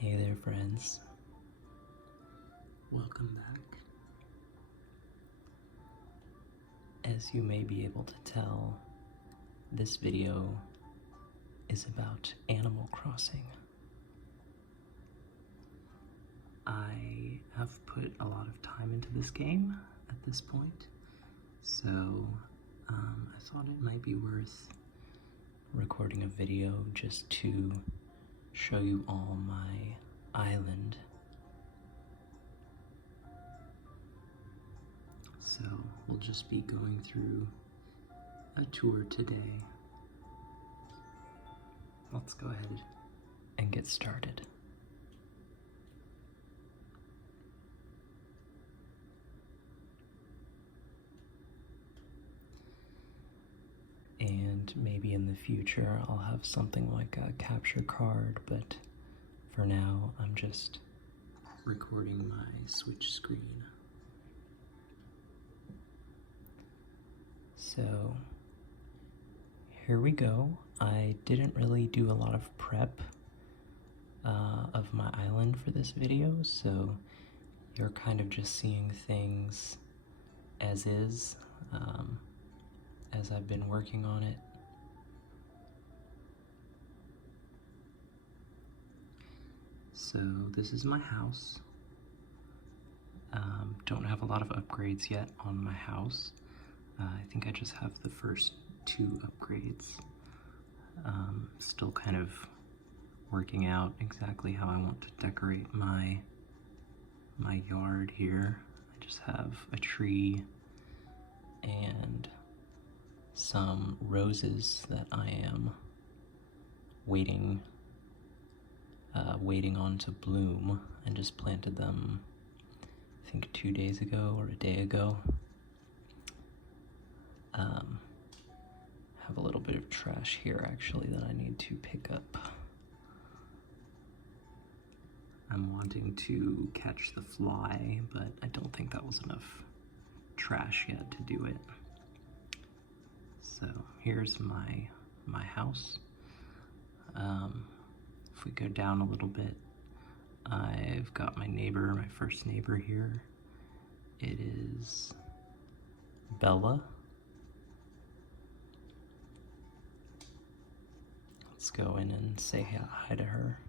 Hey there, friends. Welcome back. As you may be able to tell, this video is about Animal Crossing. I have put a lot of time into this game at this point, so I thought it might be worth recording a video just to show you all my island. So we'll just be going through a tour today. Let's go ahead and get started. And maybe in the future I'll have something like a capture card, but for now I'm just recording my Switch screen. So here we go. I didn't really do a lot of prep of my island for this video, so you're kind of just seeing things as is, as I've been working on it. So this is my house. Don't have a lot of upgrades yet on my house. I think I just have the first 2 upgrades. Still kind of working out exactly how I want to decorate my yard here. I just have a tree and some roses that I am waiting on to bloom. I just planted them, I think 2 days ago or a day ago. Have a little bit of trash here actually that I need to pick up. I'm wanting to catch the fly, but I don't think that was enough trash yet to do it. So here's my house. If we go down a little bit, I've got my neighbor, my first neighbor here. It is Bella. Let's go in and say hi to her.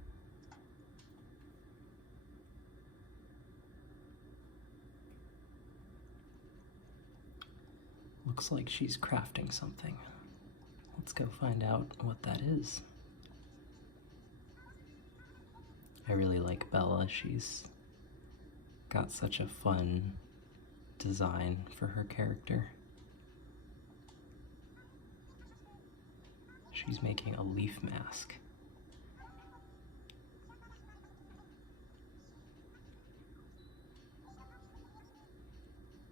Looks like she's crafting something. Let's go find out what that is. I really like Bella. She's got such a fun design for her character. She's making a leaf mask.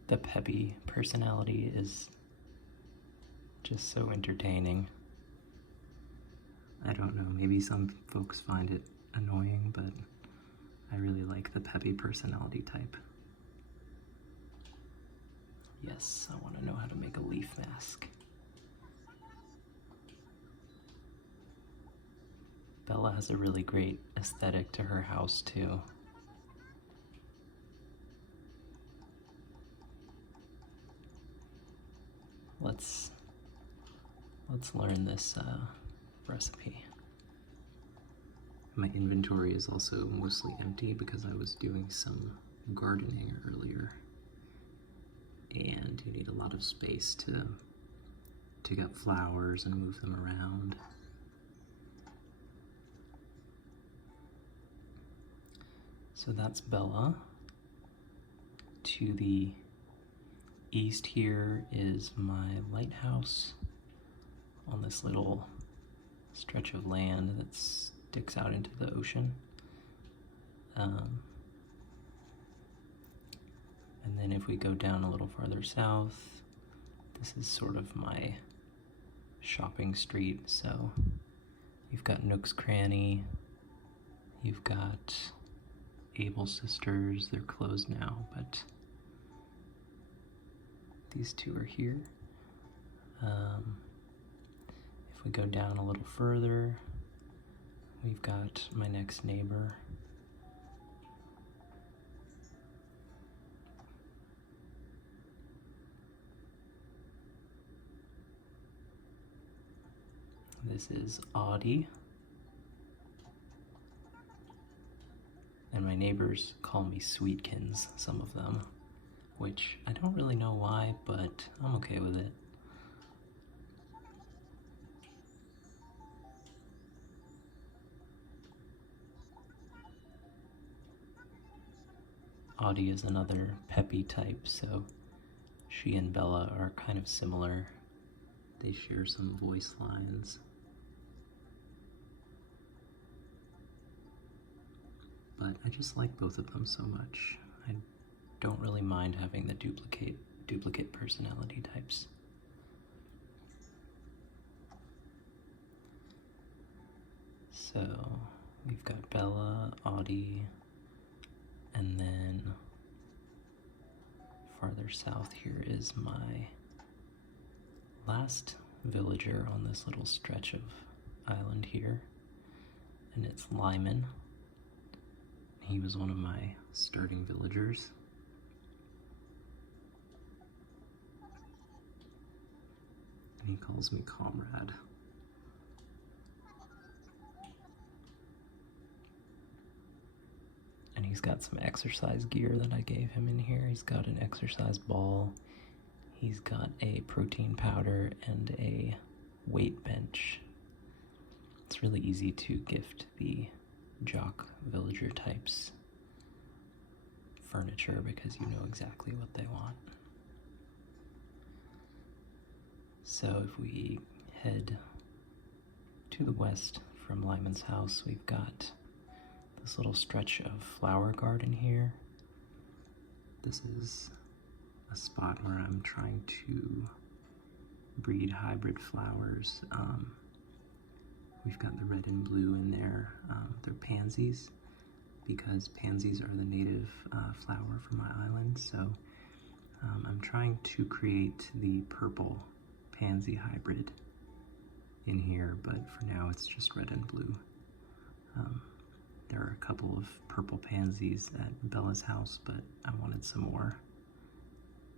The peppy personality is just so entertaining. I don't know, maybe some folks find it annoying, but I really like the peppy personality type. Yes, I want to know how to make a leaf mask. Bella has a really great aesthetic to her house too. Let's learn this recipe. My inventory is also mostly empty because I was doing some gardening earlier, and you need a lot of space to get flowers and move them around. So that's Bella. To the east here is my lighthouse on this little stretch of land that sticks out into the ocean. And then if we go down a little farther south, this is sort of my shopping street. So you've got Nook's Cranny, you've got Able Sisters. They're closed now, but these 2 are here. If we go down a little further, we've got my next neighbor, This is Audie. And my neighbors call me Sweetkins, some of them, which I don't really know why, but I'm okay with it. Audie is another peppy type, so she and Bella are kind of similar. They share some voice lines. But I just like both of them so much. I don't really mind having the duplicate personality types. So we've got Bella, Audie, and then farther south here is my last villager on this little stretch of island here, and it's Lyman. He was one of my starting villagers. And he calls me comrade. And he's got some exercise gear that I gave him in here. He's got an exercise ball, he's got a protein powder, and a weight bench. It's really easy to gift the jock villager types furniture because you know exactly what they want. So if we head to the west from Lyman's house, we've got this little stretch of flower garden here. This is a spot where I'm trying to breed hybrid flowers. We've got the red and blue in there. They're pansies because pansies are the native flower for my island. So I'm trying to create the purple pansy hybrid in here, but for now it's just red and blue. There are a couple of purple pansies at Bella's house, but I wanted some more.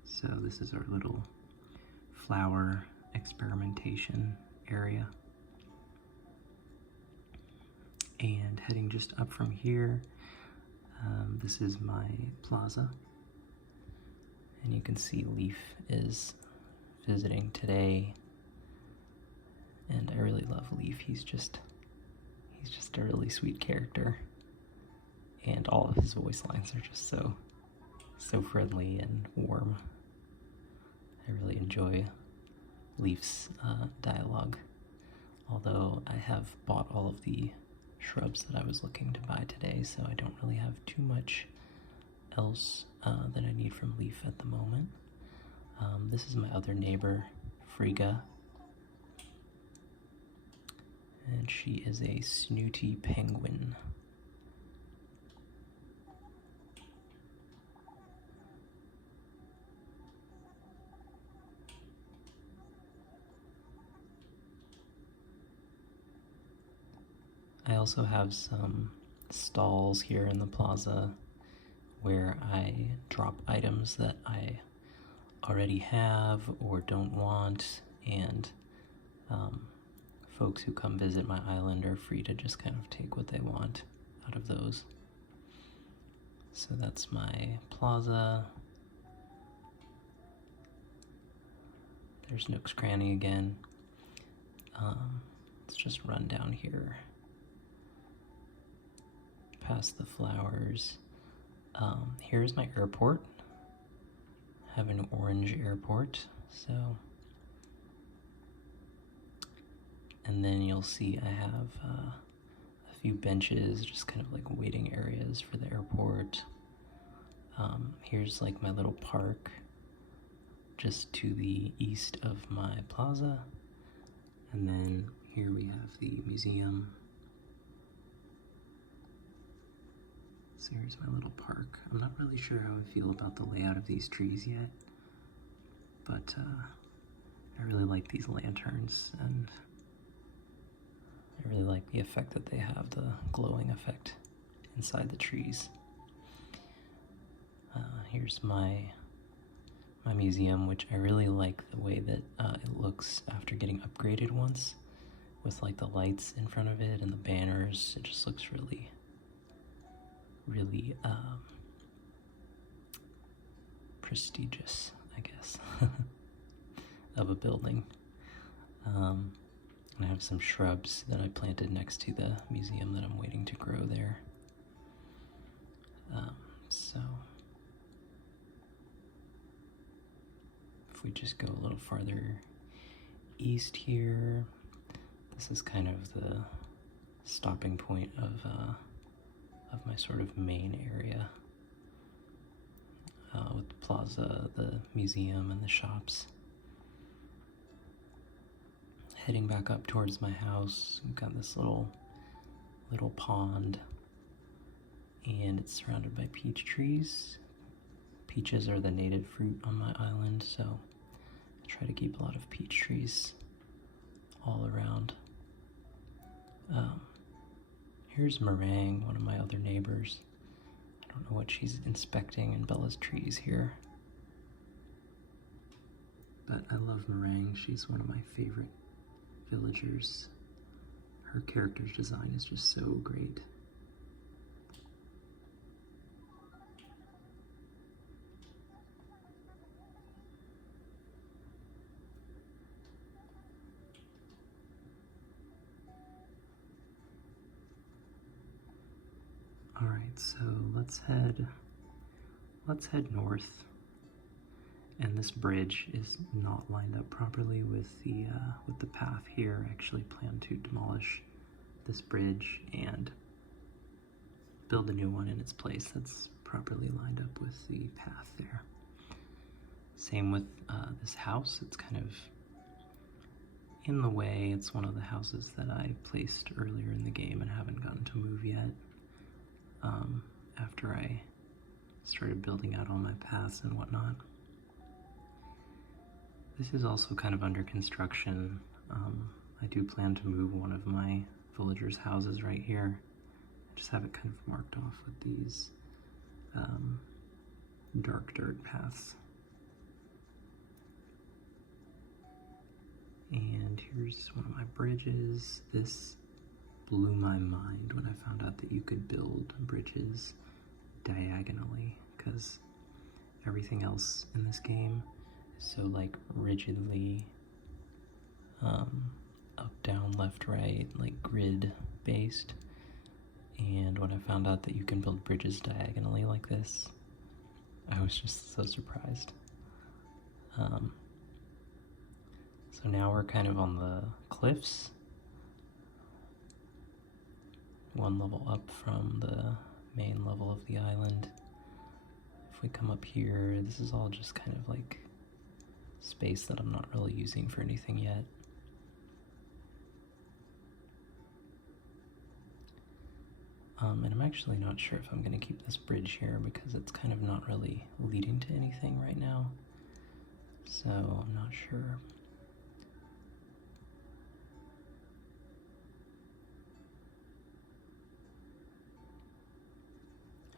So this is our little flower experimentation area. And heading just up from here, this is my plaza. And you can see Leaf is visiting today. And I really love Leaf. He's just a really sweet character. And all of his voice lines are just so friendly and warm. I really enjoy Leaf's dialogue. Although I have bought all of the shrubs that I was looking to buy today, so I don't really have too much else that I need from Leaf at the moment. This is my other neighbor, Frigga, and she is a snooty penguin. I also have some stalls here in the plaza where I drop items that I already have or don't want, and folks who come visit my island are free to just kind of take what they want out of those. So that's my plaza. There's Nook's Cranny again. Let's just run down here past the flowers. Here's my airport. I have an orange airport, so. And then you'll see I have a few benches, just kind of like waiting areas for the airport. Here's like my little park just to the east of my plaza. And then here we have the museum. So here's my little park. I'm not really sure how I feel about the layout of these trees yet, but I really like these lanterns, and I really like the effect that they have, the glowing effect inside the trees. Here's my museum, which I really like the way that it looks after getting upgraded once. with like the lights in front of it and the banners. It just looks really, really prestigious, I guess, of a building. And I have some shrubs that I planted next to the museum that I'm waiting to grow there. So if we just go a little farther east here, this is kind of the stopping point of my sort of main area, with the plaza, the museum, and the shops. Heading back up towards my house, we've got this little pond, and it's surrounded by peach trees. Peaches are the native fruit on my island, so I try to keep a lot of peach trees all around. Here's Meringue, one of my other neighbors. I don't know what she's inspecting in Bella's trees here. But I love Meringue. She's one of my favorite villagers. Her character's design is just so great. All right, so let's head north. And this bridge is not lined up properly with the path here. I actually plan to demolish this bridge and build a new one in its place that's properly lined up with the path there. Same with this house. It's kind of in the way. It's one of the houses that I placed earlier in the game and haven't gotten to move yet. After I started building out all my paths and whatnot. This is also kind of under construction. I do plan to move one of my villagers' houses right here. I just have it kind of marked off with these dark dirt paths. And here's one of my bridges. This blew my mind when I found out that you could build bridges diagonally, because everything else in this game is so like rigidly up, down, left, right, like grid based. And when I found out that you can build bridges diagonally like this, I was just so surprised. So now we're kind of on the cliffs, one level up from the main level of the island. If we come up here, this is all just kind of like space that I'm not really using for anything yet. And I'm actually not sure if I'm going to keep this bridge here because it's kind of not really leading to anything right now. So I'm not sure.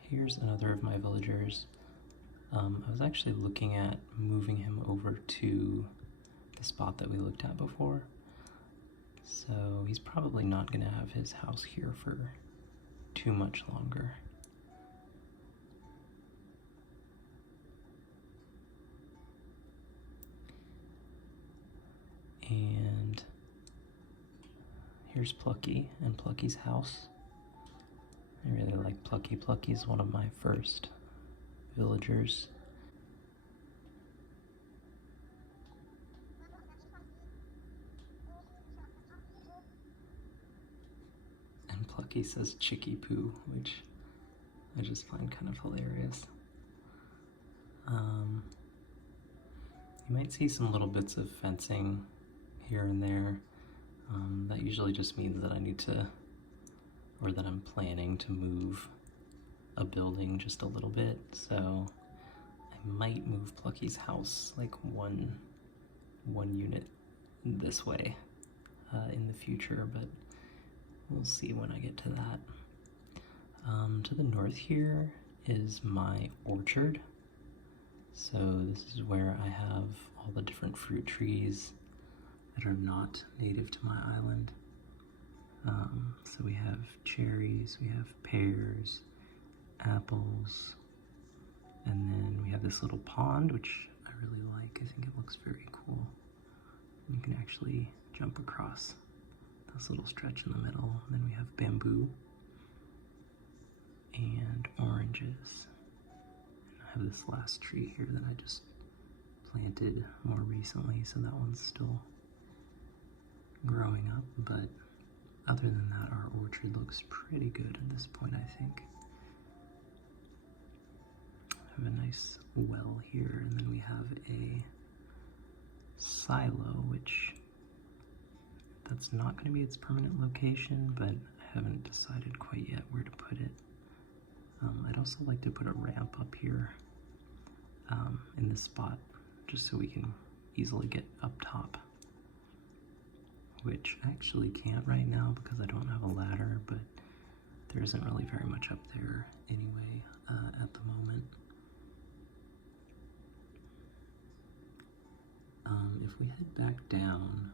Here's another of my villagers. I was actually looking at moving him over to the spot that we looked at before. So he's probably not going to have his house here for too much longer. And here's Plucky and Plucky's house. I really like Plucky. Plucky's one of my first villagers. And Plucky says Chicky Poo, which I just find kind of hilarious. You might see some little bits of fencing here and there. That usually just means that I need to, or that I'm planning to move a building just a little bit. So I might move Plucky's house like one unit this way in the future, but we'll see when I get to that. To the north here is my orchard. So this is where I have all the different fruit trees that are not native to my island. So we have cherries, we have pears, apples, and then we have this little pond, which I really like. I think it looks very cool. You can actually jump across this little stretch in the middle. And then we have bamboo and oranges. And I have this last tree here that I just planted more recently, so that one's still growing up, but other than that, our orchard looks pretty good at this point, I think. I have a nice well here, and then we have a silo, which that's not going to be its permanent location, but I haven't decided quite yet where to put it. I'd also like to put a ramp up here in this spot, just so we can easily get up top, which I actually can't right now because I don't have a ladder, but there isn't really very much up there anyway at the moment. If we head back down,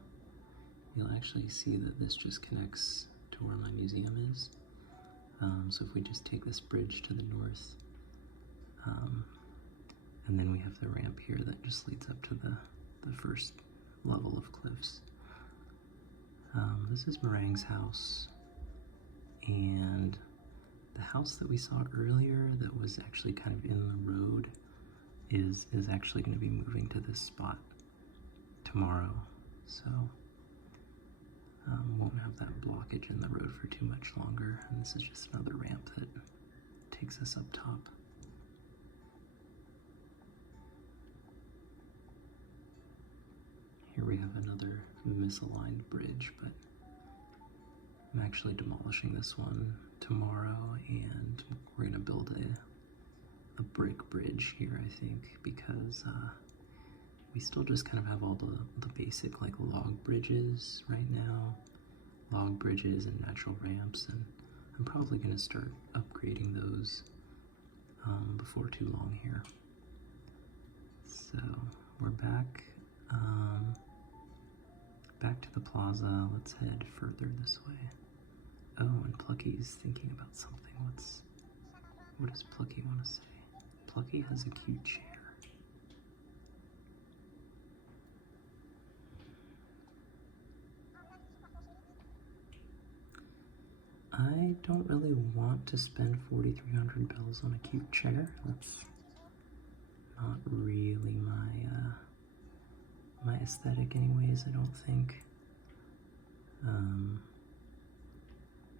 you'll actually see that this just connects to where my museum is. So if we just take this bridge to the north, and then we have the ramp here that just leads up to the first level of cliffs. This is Meringue's house, and the house that we saw earlier that was actually kind of in the road is actually going to be moving to this spot tomorrow, so won't have that blockage in the road for too much longer. And this is just another ramp that takes us up top. Here we have another misaligned bridge, but I'm actually demolishing this one tomorrow, and we're gonna build a brick bridge here, I think, because we still just kind of have all the basic like log bridges right now, log bridges and natural ramps, and I'm probably gonna start upgrading those before too long here. So we're back back to the plaza. Let's head further this way. Oh, and Plucky's thinking about something. What does Plucky want to say? Plucky has a cute chair. I don't really want to spend 4,300 bells on a cute chair. That's not really my aesthetic anyways, I don't think.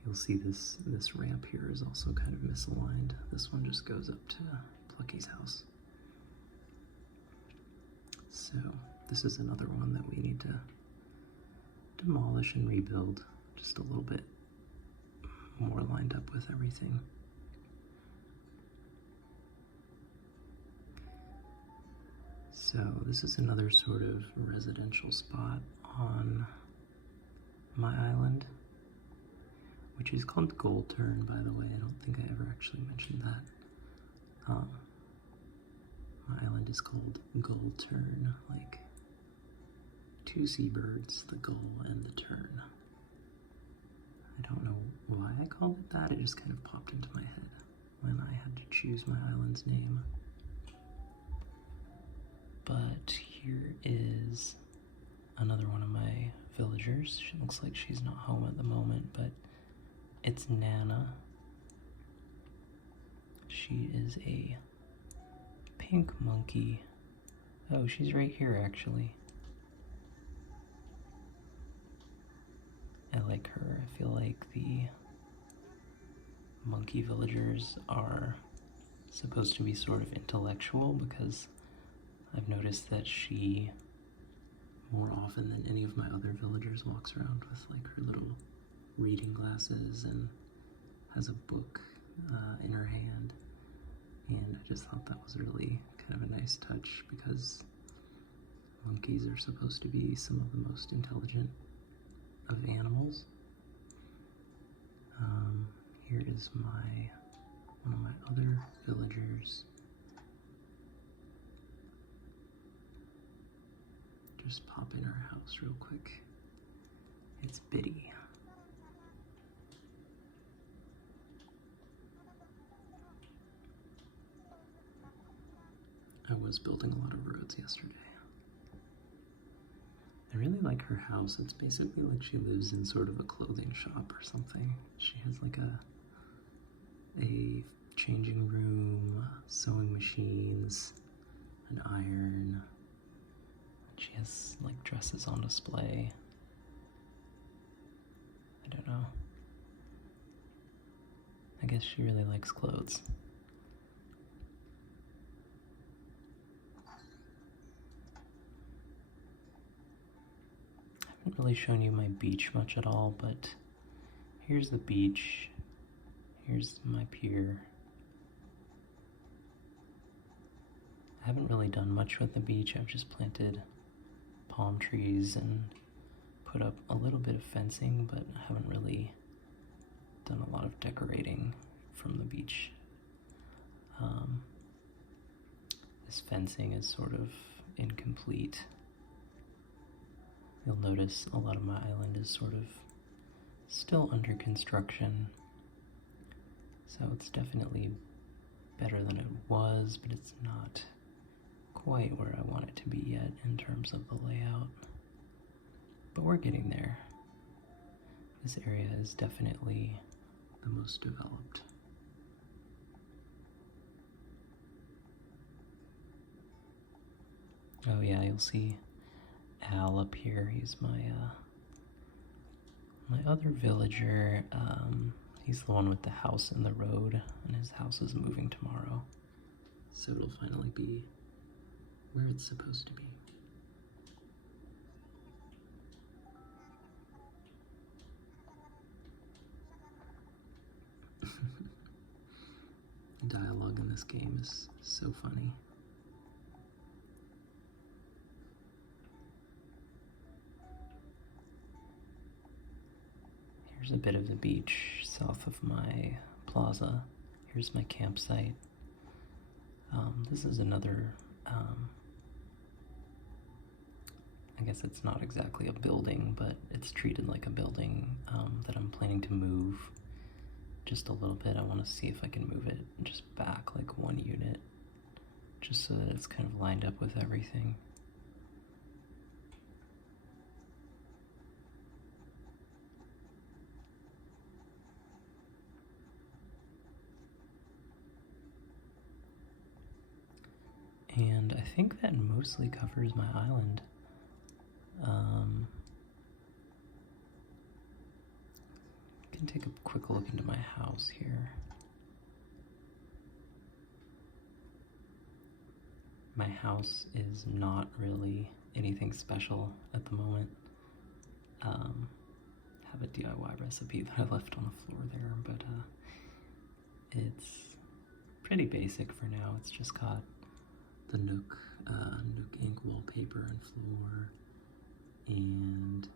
You'll see this ramp here is also kind of misaligned. This one just goes up to Plucky's house. So this is another one that we need to demolish and rebuild just a little bit more lined up with everything. So this is another sort of residential spot on my island, which is called Gold Turn, by the way. I don't think I ever actually mentioned that. My island is called Gold Turn, like two seabirds, the gull and the tern. I don't know why I called it that, it just kind of popped into my head when I had to choose my island's name. But here is another one of my villagers. She looks like she's not home at the moment, but it's Nana. She is a pink monkey. Oh, she's right here actually. I like her. I feel like the monkey villagers are supposed to be sort of intellectual, because I've noticed that she, more often than any of my other villagers, walks around with like her little reading glasses and has a book in her hand. And I just thought that was really kind of a nice touch, because monkeys are supposed to be some of the most intelligent of animals. Here is one of my other villagers. Just pop in our house real quick. It's Biddy. was building a lot of roads yesterday. I really like her house. It's basically like she lives in sort of a clothing shop or something. She has like a changing room, sewing machines, an iron. She has like dresses on display. I don't know. I guess she really likes clothes. I haven't really shown you my beach much at all, but here's the beach. Here's my pier. I haven't really done much with the beach. I've just planted palm trees and put up a little bit of fencing, but I haven't really done a lot of decorating from the beach. This fencing is sort of incomplete. You'll notice a lot of my island is sort of still under construction. So it's definitely better than it was, but it's not quite where I want it to be yet in terms of the layout. But we're getting there. This area is definitely the most developed. Oh yeah, you'll see Al up here. He's my my other villager. He's the one with the house in the road, and his house is moving tomorrow. So it'll finally be where it's supposed to be. The dialogue in this game is so funny. Here's a bit of the beach south of my plaza. Here's my campsite. This is another, I guess it's not exactly a building, but it's treated like a building that I'm planning to move just a little bit. I want to see if I can move it just back like one unit, just so that it's kind of lined up with everything. And I think that mostly covers my island. You can take a quick look into my house here. My house is not really anything special at the moment. I have a DIY recipe that I left on the floor there, but it's pretty basic for now. It's just got the Nook ink wallpaper and floor, and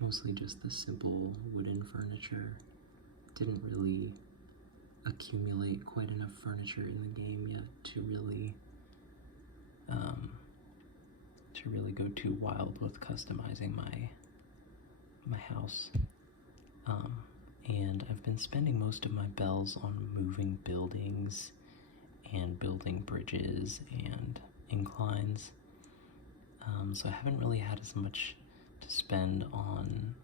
mostly just the simple wooden furniture. Didn't really accumulate quite enough furniture in the game yet to really go too wild with customizing my house. And I've been spending most of my bells on moving buildings and building bridges and inclines. So I haven't really had as much to spend on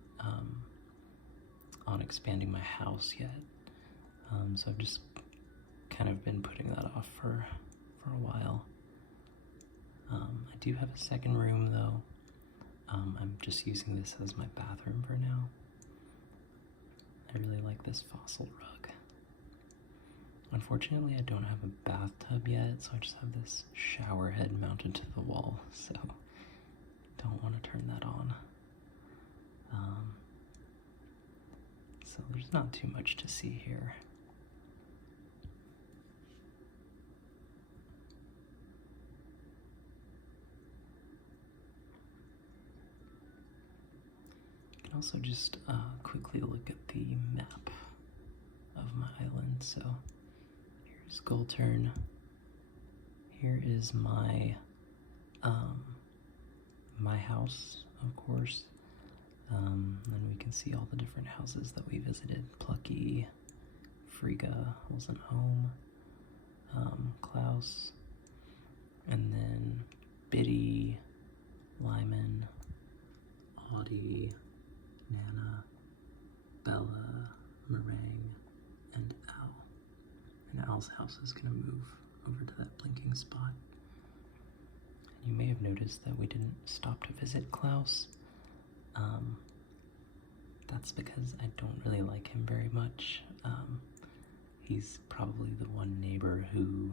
expanding my house yet. So I've just kind of been putting that off for a while. I do have a second room though. I'm just using this as my bathroom for now. I really like this fossil rug. Unfortunately, I don't have a bathtub yet, so I just have this shower head mounted to the wall, so don't want to turn that on. So there's not too much to see here. You can also just quickly look at the map of my island. So here's Gullturn. Here is my my house, of course. And we can see all the different houses that we visited. Plucky, Frigga wasn't home. Klaus, and then Biddy, Lyman, Audie, Nana, Bella, Meringue, and Al. And Al's house is gonna move over to that blinking spot. And you may have noticed that we didn't stop to visit Klaus. That's because I don't really like him very much. He's probably the one neighbor who,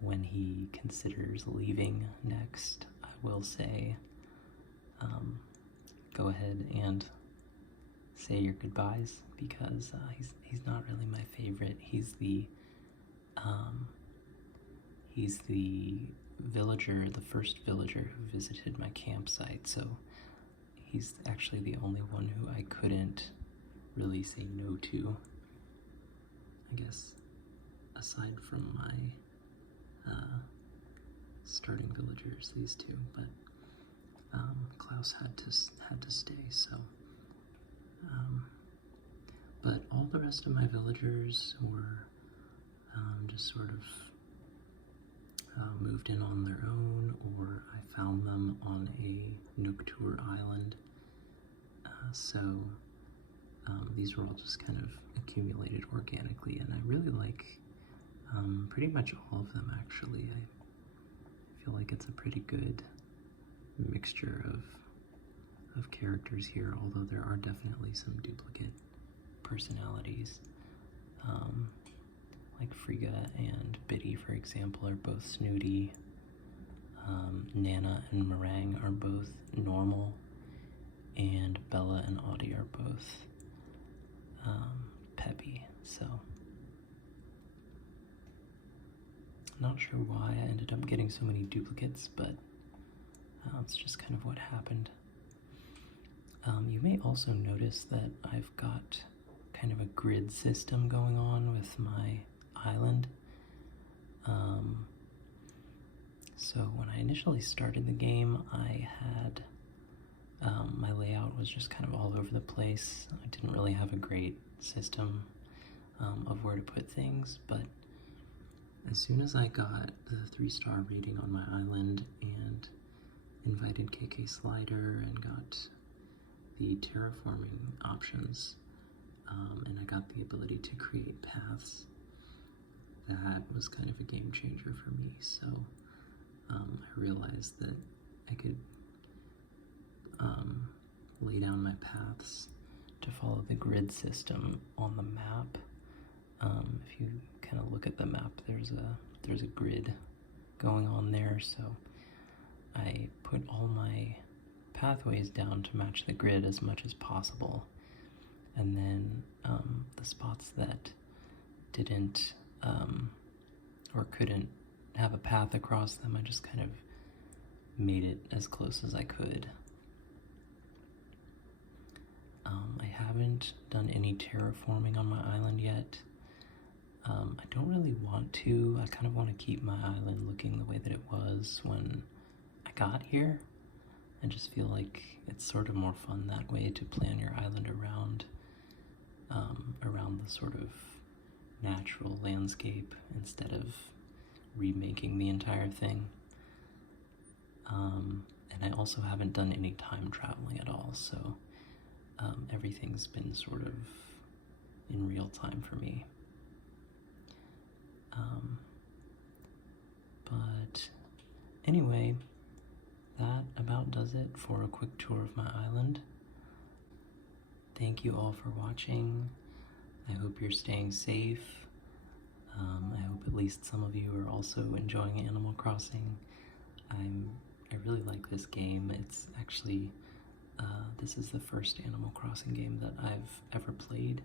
when he considers leaving next, I will say, go ahead and say your goodbyes, because he's not really my favorite. He's the villager, the first villager who visited my campsite, so he's actually the only one who I couldn't really say no to. I guess, aside from my starting villagers, these two, but Klaus had to stay. So, but all the rest of my villagers were just sort of moved in on their own, or I found them on a Nooktour island. So these were all just kind of accumulated organically, and I really like pretty much all of them, actually. I feel like it's a pretty good mixture of characters here, although there are definitely some duplicate personalities. Like Frigga and Biddy, for example, are both snooty. Nana and Meringue are both normal, and Bella and Audie are both peppy. So, not sure why I ended up getting so many duplicates, but it's just kind of what happened. You may also notice that I've got kind of a grid system going on with my island. So when I initially started the game, I had my layout was just kind of all over the place. I didn't really have a great system of where to put things, but as soon as I got the 3-star rating on my island and invited KK Slider and got the terraforming options, and I got the ability to create paths, that was kind of a game changer for me. So I realized that I could lay down my paths to follow the grid system on the map. If you kind of look at the map, there's a grid going on there, so I put all my pathways down to match the grid as much as possible, and then the spots that didn't or couldn't have a path across them, I just kind of made it as close as I could. I haven't done any terraforming on my island yet. I don't really want to. I kind of want to keep my island looking the way that it was when I got here. I just feel like it's sort of more fun that way, to plan your island around the sort of natural landscape instead of remaking the entire thing. And I also haven't done any time traveling at all, so everything's been sort of in real time for me. But anyway, that about does it for a quick tour of my island. Thank you all for watching. I hope you're staying safe. I hope at least some of you are also enjoying Animal Crossing. I really like this game. It's actually, this is the first Animal Crossing game that I've ever played,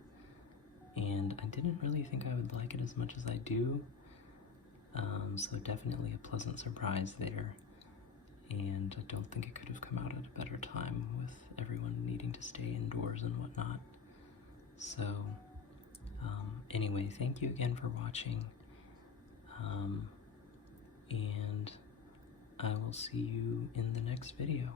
and I didn't really think I would like it as much as I do. So definitely a pleasant surprise there, and I don't think it could have come out at a better time with everyone needing to stay indoors and whatnot. So anyway, thank you again for watching, and I will see you in the next video.